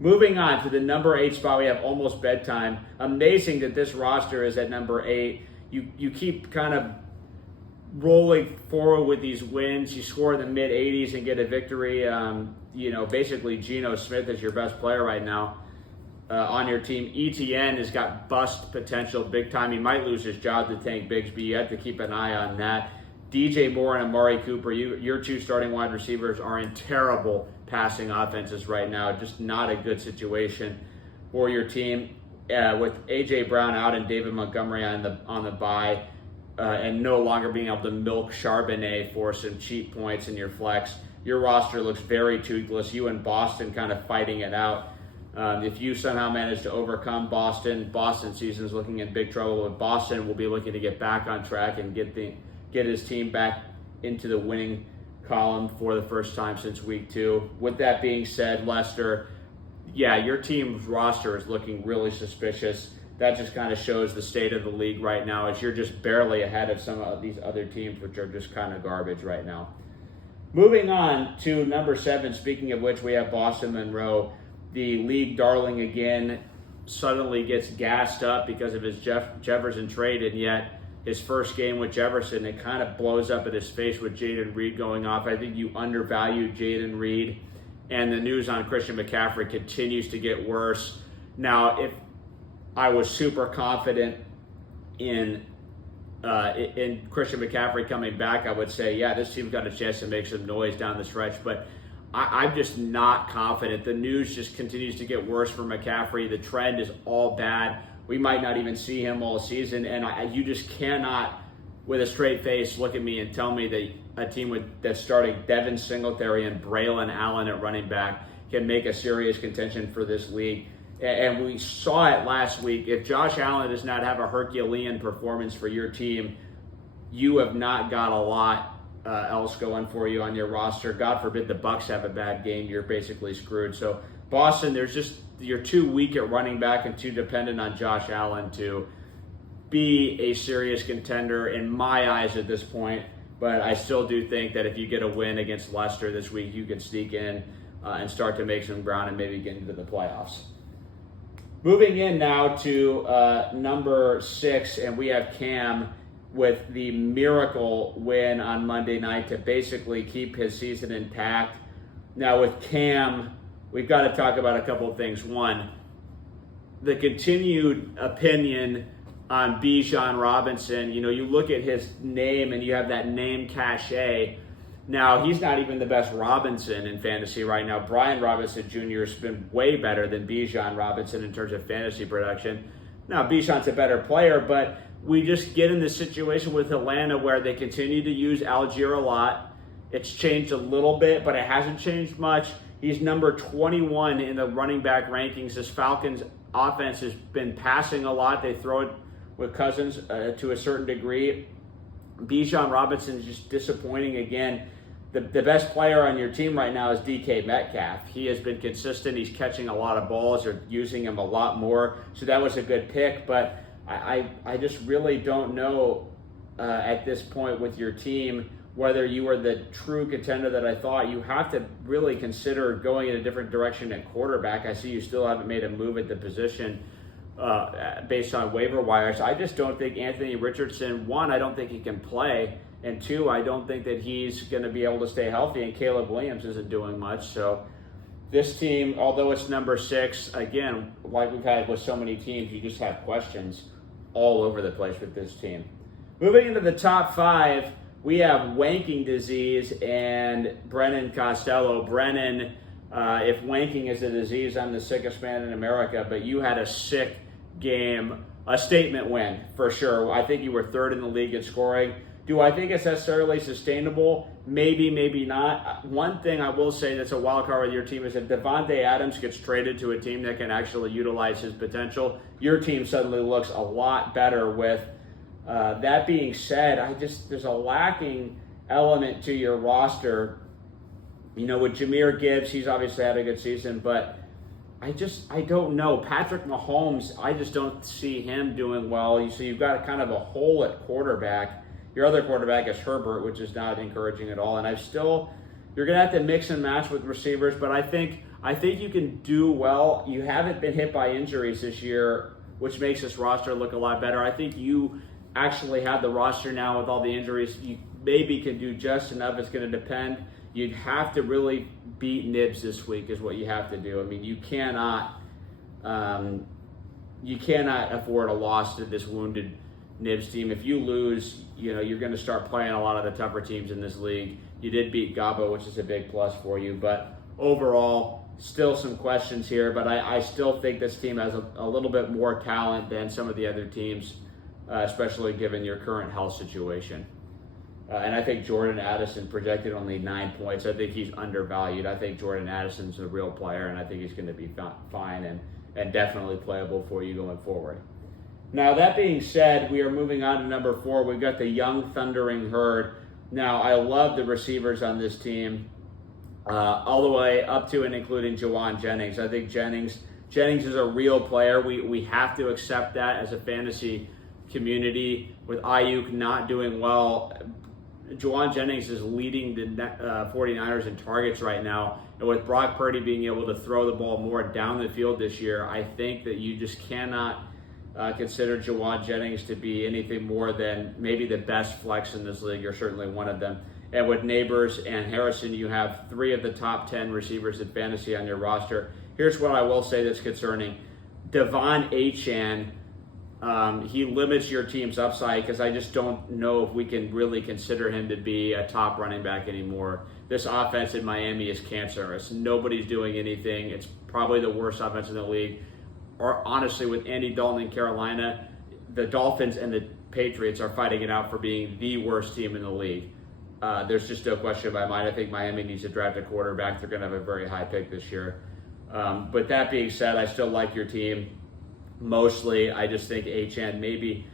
Moving on to the number 8 spot, we have almost bedtime. Amazing that this roster is at number 8. You keep kind of rolling forward with these wins. You score in the mid 80s and get a victory. Basically Geno Smith is your best player right now on your team. ETN has got bust potential big time. He might lose his job to Tank Bigsby. You have to keep an eye on that. DJ Moore and Amari Cooper, your 2 starting wide receivers are in terrible passing offenses right now. Just not a good situation for your team. With A.J. Brown out and David Montgomery on the bye, and no longer being able to milk Charbonnet for some cheap points in your flex, your roster looks very toothless. You and Boston kind of fighting it out. If you somehow manage to overcome Boston season's looking in big trouble. With Boston will be looking to get back on track and get his team back into the winning column for the first time since week 2. With that being said, Lester, your team's roster is looking really suspicious. That just kind of shows the state of the league right now, as you're just barely ahead of some of these other teams, which are just kind of garbage right now. Moving on to number 7, speaking of which, we have Boston Monroe. The league darling again suddenly gets gassed up because of his Jefferson trade, and yet his first game with Jefferson, it kind of blows up in his face with Jaden Reed going off. I think you undervalued Jaden Reed, and the news on Christian McCaffrey continues to get worse. Now, if I was super confident in Christian McCaffrey coming back, I would say, this team's got a chance to make some noise down the stretch, but I'm just not confident. The news just continues to get worse for McCaffrey. The trend is all bad. We might not even see him all season, and you just cannot, with a straight face, look at me and tell me that a team that's starting Devin Singletary and Braylon Allen at running back can make a serious contention for this league. And we saw it last week. If Josh Allen does not have a Herculean performance for your team, you have not got a lot else going for you on your roster. God forbid the Bucs have a bad game, you're basically screwed. So Boston, you're too weak at running back and too dependent on Josh Allen to be a serious contender in my eyes at this point. But I still do think that if you get a win against Leicester this week, you can sneak in and start to make some ground and maybe get into the playoffs. Moving in now to number 6, and we have Cam with the miracle win on Monday night to basically keep his season intact. Now with Cam, we've got to talk about a couple of things. One, the continued opinion on Bijan Robinson. You look at his name and you have that name cachet. Now, he's not even the best Robinson in fantasy right now. Brian Robinson Jr. has been way better than Bijan Robinson in terms of fantasy production. Now, Bijan's a better player, but we just get in this situation with Atlanta where they continue to use Algier a lot. It's changed a little bit, but it hasn't changed much. He's number 21 in the running back rankings. This Falcons offense has been passing a lot. They throw it with Cousins to a certain degree. Bijan Robinson is just disappointing again. The best player on your team right now is DK Metcalf. He has been consistent. He's catching a lot of balls. They're using him a lot more. So that was a good pick. But I just really don't know at this point with your team whether you are the true contender that I thought. You have to really consider going in a different direction at quarterback. I see you still haven't made a move at the position based on waiver wires. I just don't think Anthony Richardson, one, I don't think he can play. And two, I don't think that he's going to be able to stay healthy, and Caleb Williams isn't doing much. So this team, although it's number 6, again, like we've had with so many teams, you just have questions all over the place with this team. Moving into the top 5, we have wanking disease and Brennan Costello. Brennan, if wanking is a disease, I'm the sickest man in America, but you had a sick game, a statement win for sure. I think you were 3rd in the league in scoring. Do I think it's necessarily sustainable? Maybe, maybe not. One thing I will say that's a wild card with your team is if Devontae Adams gets traded to a team that can actually utilize his potential, your team suddenly looks a lot better with. That being said, there's a lacking element to your roster. With Jahmyr Gibbs, he's obviously had a good season, but I don't know. Patrick Mahomes, I just don't see him doing well. So you've got kind of a hole at quarterback. Your other quarterback is Herbert, which is not encouraging at all. And you're going to have to mix and match with receivers, but I think I think you can do well. You haven't been hit by injuries this year, which makes this roster look a lot better. I think you actually have the roster now with all the injuries. You maybe can do just enough. It's going to depend. You'd have to really beat Nibs this week is what you have to do. I mean, you cannot afford a loss to this wounded Nibs team. If you lose, you're going to start playing a lot of the tougher teams in this league. You did beat Gabo, which is a big plus for you. But overall, still some questions here. But I still think this team has a little bit more talent than some of the other teams, especially given your current health situation. And I think Jordan Addison projected only 9 points. I think he's undervalued. I think Jordan Addison's a real player, and I think he's going to be fine and definitely playable for you going forward. Now, that being said, we are moving on to number 4. We've got the young Thundering Herd. Now, I love the receivers on this team, all the way up to and including Jawan Jennings. I think Jennings is a real player. We have to accept that as a fantasy community. With Ayuk not doing well, Jawan Jennings is leading the 49ers in targets right now. And with Brock Purdy being able to throw the ball more down the field this year, I think that you just cannot consider Jawan Jennings to be anything more than maybe the best flex in this league, or certainly one of them. And with Neighbors and Harrison, you have 3 of the top 10 receivers in fantasy on your roster. Here's what I will say that's concerning. Devon Achane, he limits your team's upside because I just don't know if we can really consider him to be a top running back anymore. This offense in Miami is cancerous. Nobody's doing anything. It's probably the worst offense in the league. Or honestly, with Andy Dalton in Carolina, the Dolphins and the Patriots are fighting it out for being the worst team in the league. There's just no question in my mind. I think Miami needs to draft a quarterback. They're going to have a very high pick this year. But that being said, I still like your team. Mostly, I just think Achane maybe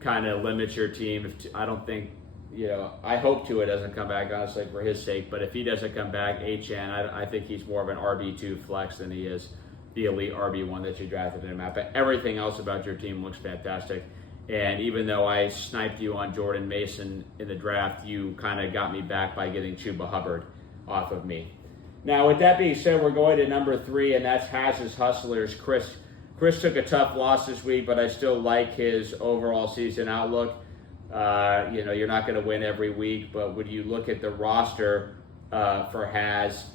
kind of limits your team. I don't think, I hope Tua doesn't come back, honestly, for his sake. But if he doesn't come back, Achane, I think he's more of an RB2 flex than he is the elite RB1 that you drafted him at. But everything else about your team looks fantastic. And even though I sniped you on Jordan Mason in the draft, you kind of got me back by getting Chuba Hubbard off of me. Now, with that being said, we're going to number 3, and that's Haz's Hustlers. Chris took a tough loss this week, but I still like his overall season outlook. You're not going to win every week, but when you look at the roster for Haz,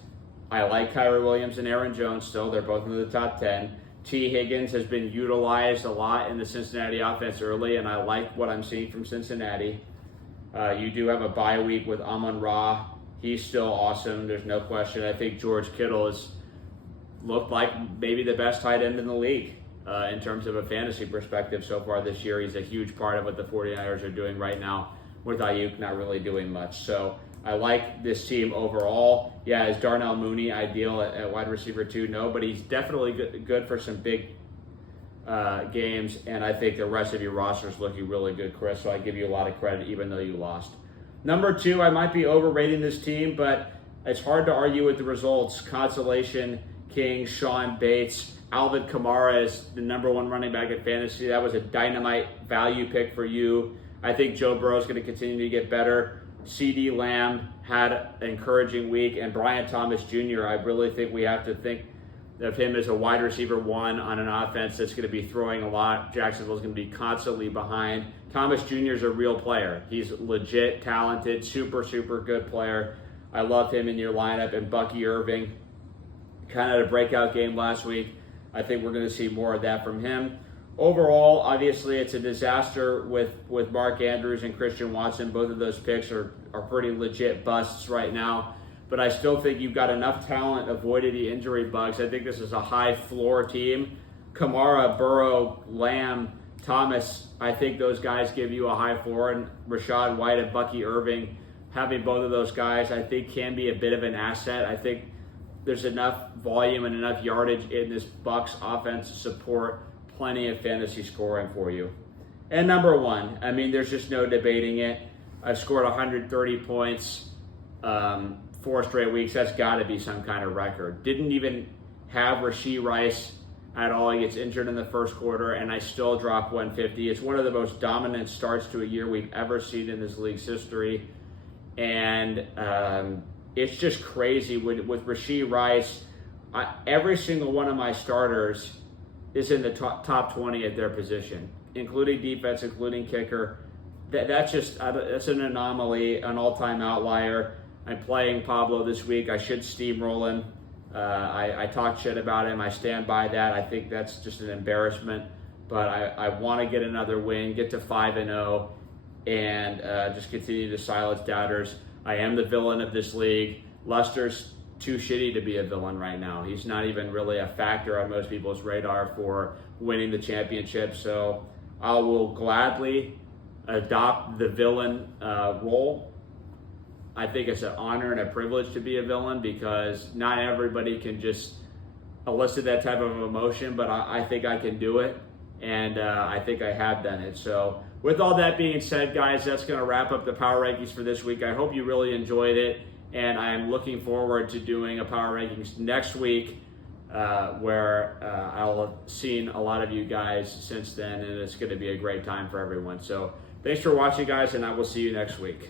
I like Kyrie Williams and Aaron Jones still. They're both in the top 10. T. Higgins has been utilized a lot in the Cincinnati offense early, and I like what I'm seeing from Cincinnati. You do have a bye week with Amon-Ra. He's still awesome. There's no question. I think George Kittle has looked like maybe the best tight end in the league in terms of a fantasy perspective so far this year. He's a huge part of what the 49ers are doing right now, with Ayuk not really doing much. So I like this team overall. Yeah, is Darnell Mooney ideal at wide receiver 2? No, but he's definitely good for some big games, and I think the rest of your roster is looking really good, Chris, so I give you a lot of credit even though you lost. Number 2, I might be overrating this team, but it's hard to argue with the results. Consolation King, Sean Bates, Alvin Kamara is the number 1 running back in fantasy. That was a dynamite value pick for you. I think Joe Burrow is going to continue to get better. CeeDee Lamb had an encouraging week, and Brian Thomas Jr., I really think we have to think of him as a wide receiver 1 on an offense that's going to be throwing a lot. Jacksonville's going to be constantly behind. Thomas Jr. is a real player. He's legit talented, super, super good player. I love him in your lineup. And Bucky Irving kind of had a breakout game last week. I think we're going to see more of that from him. Overall, obviously, it's a disaster with Mark Andrews and Christian Watson. Both of those picks are pretty legit busts right now. But I still think you've got enough talent, avoided the injury bugs. I think this is a high floor team. Kamara, Burrow, Lamb, Thomas, I think those guys give you a high floor. And Rashad White and Bucky Irving, having both of those guys, I think can be a bit of an asset. I think there's enough volume and enough yardage in this Bucs offense to support plenty of fantasy scoring for you. And number 1, I mean, there's just no debating it. I've scored 130 points 4 straight weeks. That's got to be some kind of record. Didn't even have Rashee Rice at all. He gets injured in the first quarter, and I still drop 150. It's one of the most dominant starts to a year we've ever seen in this league's history. And it's just crazy with Rashee Rice. every single one of my starters is in the top 20 at their position, including defense, including kicker. That's an anomaly, an all-time outlier. I'm playing Pablo this week. I should steamroll him. I talked shit about him. I stand by that. I think that's just an embarrassment. But I want to get another win, get to 5-0, and just continue to silence doubters. I am the villain of this league. Lester's too shitty to be a villain right now. He's not even really a factor on most people's radar for winning the championship. So I will gladly adopt the villain role. I think it's an honor and a privilege to be a villain because not everybody can just elicit that type of emotion, but I think I can do it, and I think I have done it. So with all that being said, guys, that's going to wrap up the Power Rankings for this week. I hope you really enjoyed it, and I'm looking forward to doing a Power Rankings next week where I'll have seen a lot of you guys since then, and it's going to be a great time for everyone. So thanks for watching, guys, and I will see you next week.